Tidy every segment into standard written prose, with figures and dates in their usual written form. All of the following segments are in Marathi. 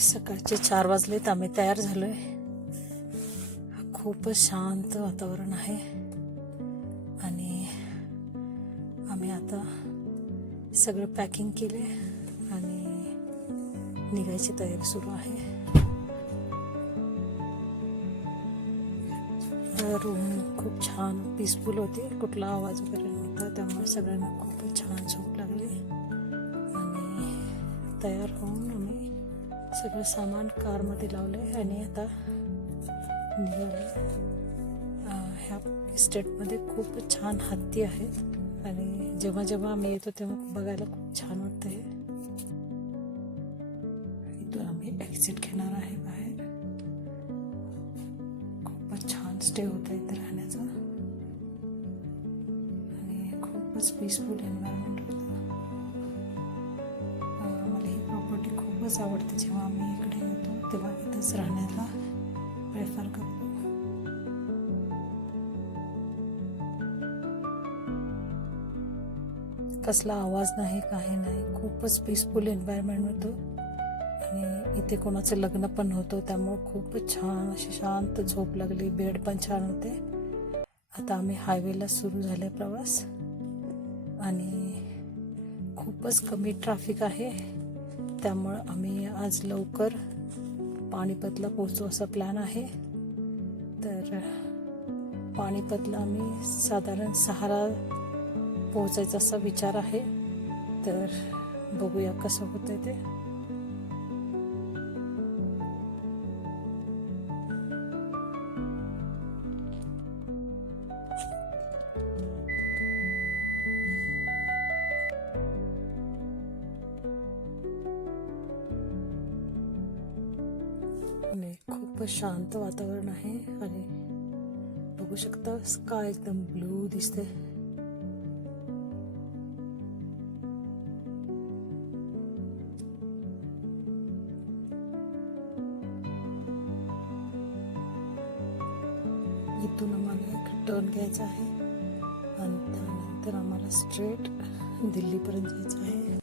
सकाळचे 4 वाजलेत. आम्ही तयार झालोय. खूपच शांत वातावरण आहे आणि आम्ही आता सगळं पॅकिंग केले आणि निघायची तयारी सुरू आहे. रूम खूप छान पीसफुल होती, कुठला आवाज वगैरे नव्हता, त्यामुळे सगळ्यांना खूपच छान झोप लागली. आणि तयार होऊन आम्ही सगळं सामान कारमध्ये लावले आणि आता निघाले. ह्या इस्टेटमध्ये खूप छान हत्ती आहेत आणि जेव्हा जेव्हा आम्ही येतो तेव्हा बघायला खूप छान वाटतं. इथून आम्ही एक्झिट घेणार आहे बाहेर. खूपच छान स्टे होतं इथं राहण्याचं आणि खूपच पीसफुल एन्व्हायरमेंट होतं. मला ही प्रॉपर्टी खूपच आवडते. जेव्हा आम्ही इकडे येतो तेव्हा इथंच राहण्याला प्रेफर करतो. कसला आवाज नाही, काही नाही, खूपच पीसफुल एन्व्हायरमेंट होतं आणि इथे कोणाचं लग्न पण होतं, त्यामुळं खूपच छान अशी शांत झोप लागली. बेड पण छान होते. आता आम्ही हायवेला सुरू झाले प्रवास आणि खूपच कमी ट्रॅफिक आहे, त्यामुळं आम्ही आज लवकर पानिपतला पोहोचू असा प्लॅन आहे. तर पानिपतला आम्ही साधारण 6ला पोहोचायचा असा विचार आहे. तर बघूया कसं होतंय ते. आणि खूपच शांत वातावरण आहे आणि बघू शकता स्काय एकदम ब्लू दिसते. इथून आम्हाला एक टर्न घ्यायचा आहे आणि त्यानंतर आम्हाला स्ट्रेट दिल्लीपर्यंत जायचं आहे.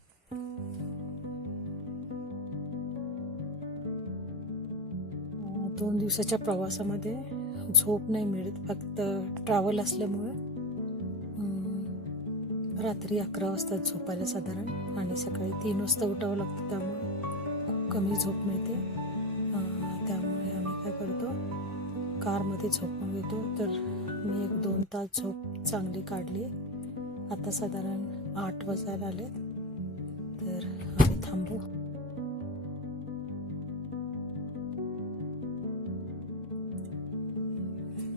दोन दिवसाच्या प्रवासामध्ये झोप नाही मिळत, फक्त ट्रॅव्हल असल्यामुळे रात्री 11 वाजता झोपायला साधारण आणि सकाळी 3 वाजता उठावं लागतं, त्यामुळे खूप कमी झोप मिळते. त्यामुळे आम्ही काय करतो, कारमध्ये झोपून घेतो. तर मी 1-2 तास झोप चांगली काढली. आता साधारण 8 वाजायला आलेत, तर आम्ही थांबू.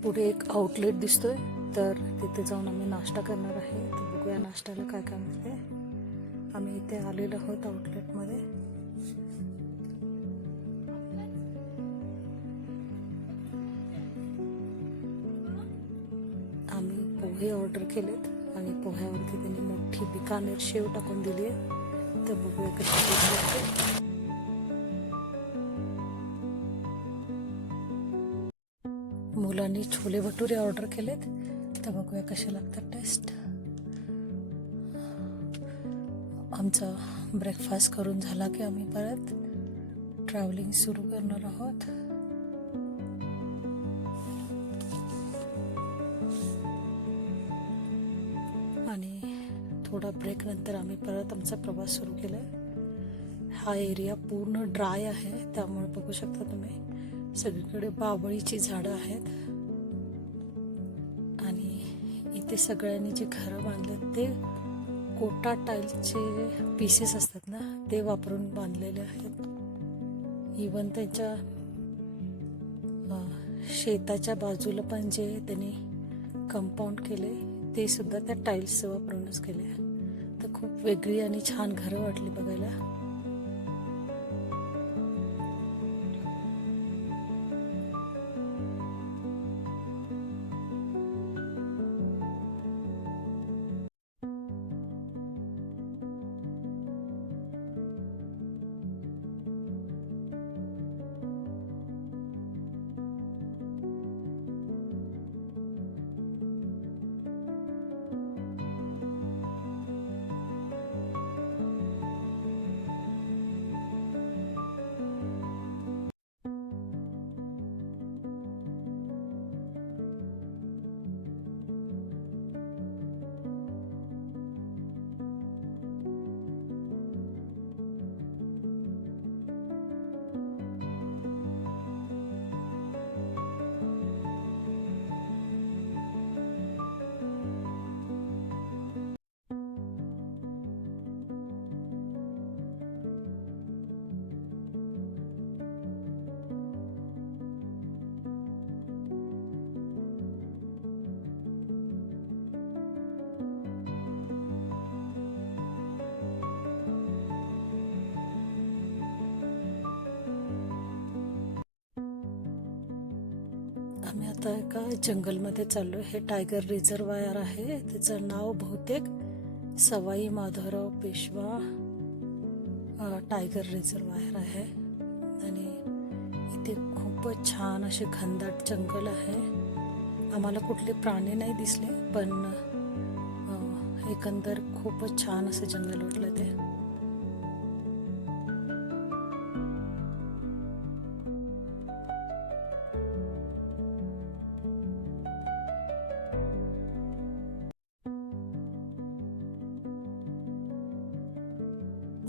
पुढे एक आउटलेट दिसतोय, तर तिथे जाऊन आम्ही नाश्ता करणार आहे. तर बघूया नाश्त्याला काय काय मिळते. आम्ही इथे आलेलो आहोत आउटलेटमध्ये. आम्ही पोहे ऑर्डर केलेत आणि पोह्यावरती त्यांनी मोठी बिकानेर शेव टाकून दिली आहे. तर बघूया कशी. मुलांनी छोले भटुरे ऑर्डर केलेत, तर बघूया कसे लागतात टेस्ट. आमचा ब्रेकफास्ट करून झाला की आम्ही परत ट्रॅव्हलिंग सुरू करणार आहोत. आणि थोडा ब्रेक नंतर आम्ही परत आमचा प्रवास सुरू केला. हा एरिया पूर्ण ड्राय आहे, त्यामुळे बघू शकता तुम्ही सगळीकडे बाभळीची झाडं आहेत आणि इथे सगळ्यांनी जे घरं बांधलेत ते कोटा टाईलचे पीसेस असतात ना, ते वापरून बांधलेले आहेत. इवन त्यांच्या शेताच्या बाजूला पण जे त्यांनी कंपाऊंड केले ते सुद्धा त्या टाईल्स वापरूनच केले. तर खूप वेगळी आणि छान घरं वाटली बघायला. आम्ही आता एका जंगलमध्ये चाललो. हे टायगर रिझर्वायर आहे. त्याचं नाव बहुतेक सवाई माधवराव पेशवा टायगर रिझर्वायर आहे. आणि इथे खूपच छान असे घनदाट जंगल आहे. आम्हाला कुठले प्राणी नाही दिसले, पण एकंदर खूपच छान असं जंगल वाटलं ते.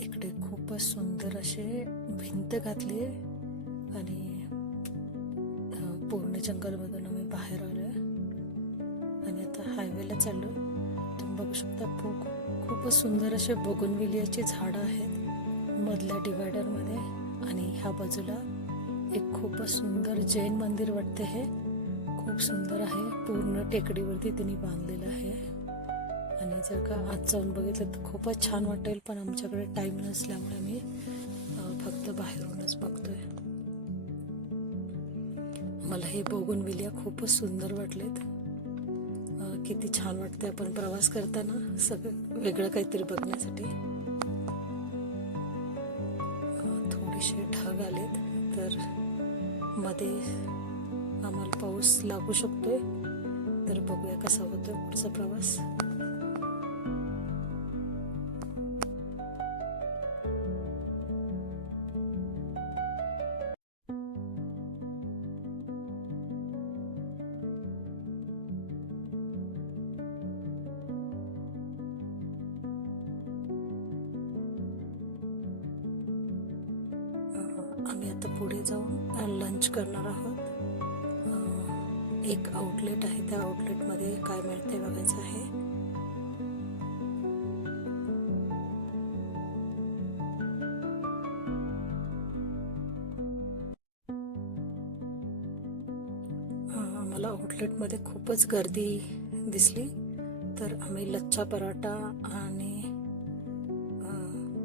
इकडे खूपच सुंदर असे भिंत घातली आणि पूर्ण जंगलमधून आम्ही बाहेर आलोय आणि आता हायवेला चाललो. तुम्ही बघू शकता खूपच सुंदर असे बोगनविलियाची झाडं आहेत मधल्या डिवायडरमध्ये. आणि ह्या बाजूला एक खूपच सुंदर जैन मंदिर वाटते. हे खूप सुंदर आहे. पूर्ण टेकडीवरती त्यांनी बांधलेलं आहे. आणि जर का आज जाऊन बघितलं तर खूपच छान वाटेल, पण आमच्याकडे टाईम नसल्यामुळे मी फक्त बाहेरूनच बघतोय. मला हे बोगनविलिया खूपच सुंदर वाटलेत. किती छान वाटते आपण प्रवास करताना सगळं वेगळं काहीतरी बघण्यासाठी. थोडेसे ढग आलेत तर मध्ये आम्हाला पाऊस लागू शकतोय, तर बघूया कसा होतोय पुढचा प्रवास. आम्ही आता पुढे जाऊन लंच करणार आहोत. एक आउटलेट आहे, त्या आउटलेटमध्ये काय मिळते बघायचं आहे. आम्हाला आउटलेटमध्ये खूपच गर्दी दिसली, तर आम्ही लच्छा पराठा आणि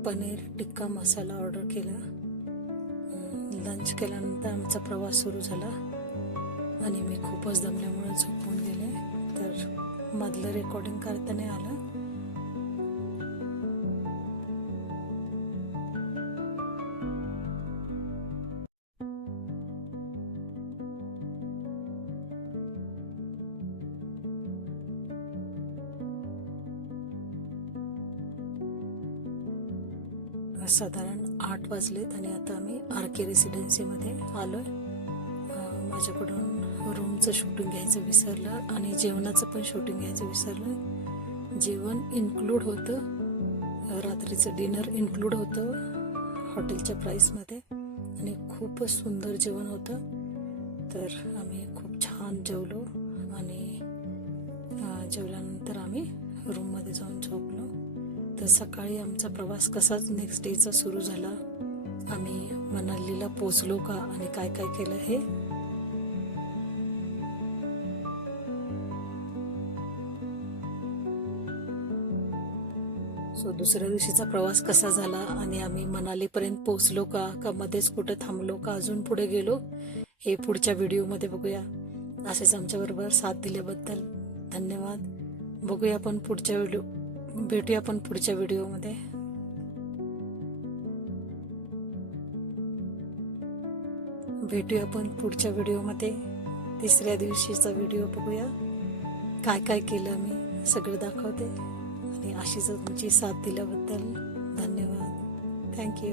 पनीर टिक्का मसाला ऑर्डर केला. लंच केल्यानंतर आमचा प्रवास सुरू झाला आणि मी खूपच दमल्यामुळे झोपून गेले, तर मधलं रेकॉर्डिंग करता नाही आलं. साधारण 8 वाजलेत आणि आता आम्ही RK रेसिडेन्सीमध्ये आलोय. माझ्याकडून रूमचं शूटिंग घ्यायचं विसरलं आणि जेवणाचं पण शूटिंग घ्यायचं विसरलं. जेवण इन्क्लूड होतं, रात्रीचं डिनर इन्क्लूड होतं हॉटेलच्या प्राईसमध्ये आणि खूपच सुंदर जेवण होतं. तर आम्ही खूप छान जेवलो आणि जेवल्यानंतर आम्ही रूममध्ये जाऊन झोपलो. तर सकाळी आमचा प्रवास कसाच नेक्स्ट डेचा सुरू झाला. आम्ही मनालीला पोचलो का आणि काय काय केलं हे. दुसऱ्या दिवशीचा प्रवास कसा झाला आणि आम्ही मनालीपर्यंत पोचलो का मध्येच कुठे थांबलो का अजून पुढे गेलो, हे पुढच्या व्हिडिओमध्ये बघूया. असेच आमच्याबरोबर साथ दिल्याबद्दल धन्यवाद. बघूया आपण पुढच्या भेटूया आपण पुढच्या व्हिडिओमध्ये. भेटूया आपण पुढच्या व्हिडिओमध्ये. तिसऱ्या दिवशीचा व्हिडिओ बघूया. काय काय केलं मी सगळं दाखवते. आणि अशीच तुमची साथ दिल्याबद्दल धन्यवाद. थँक्यू.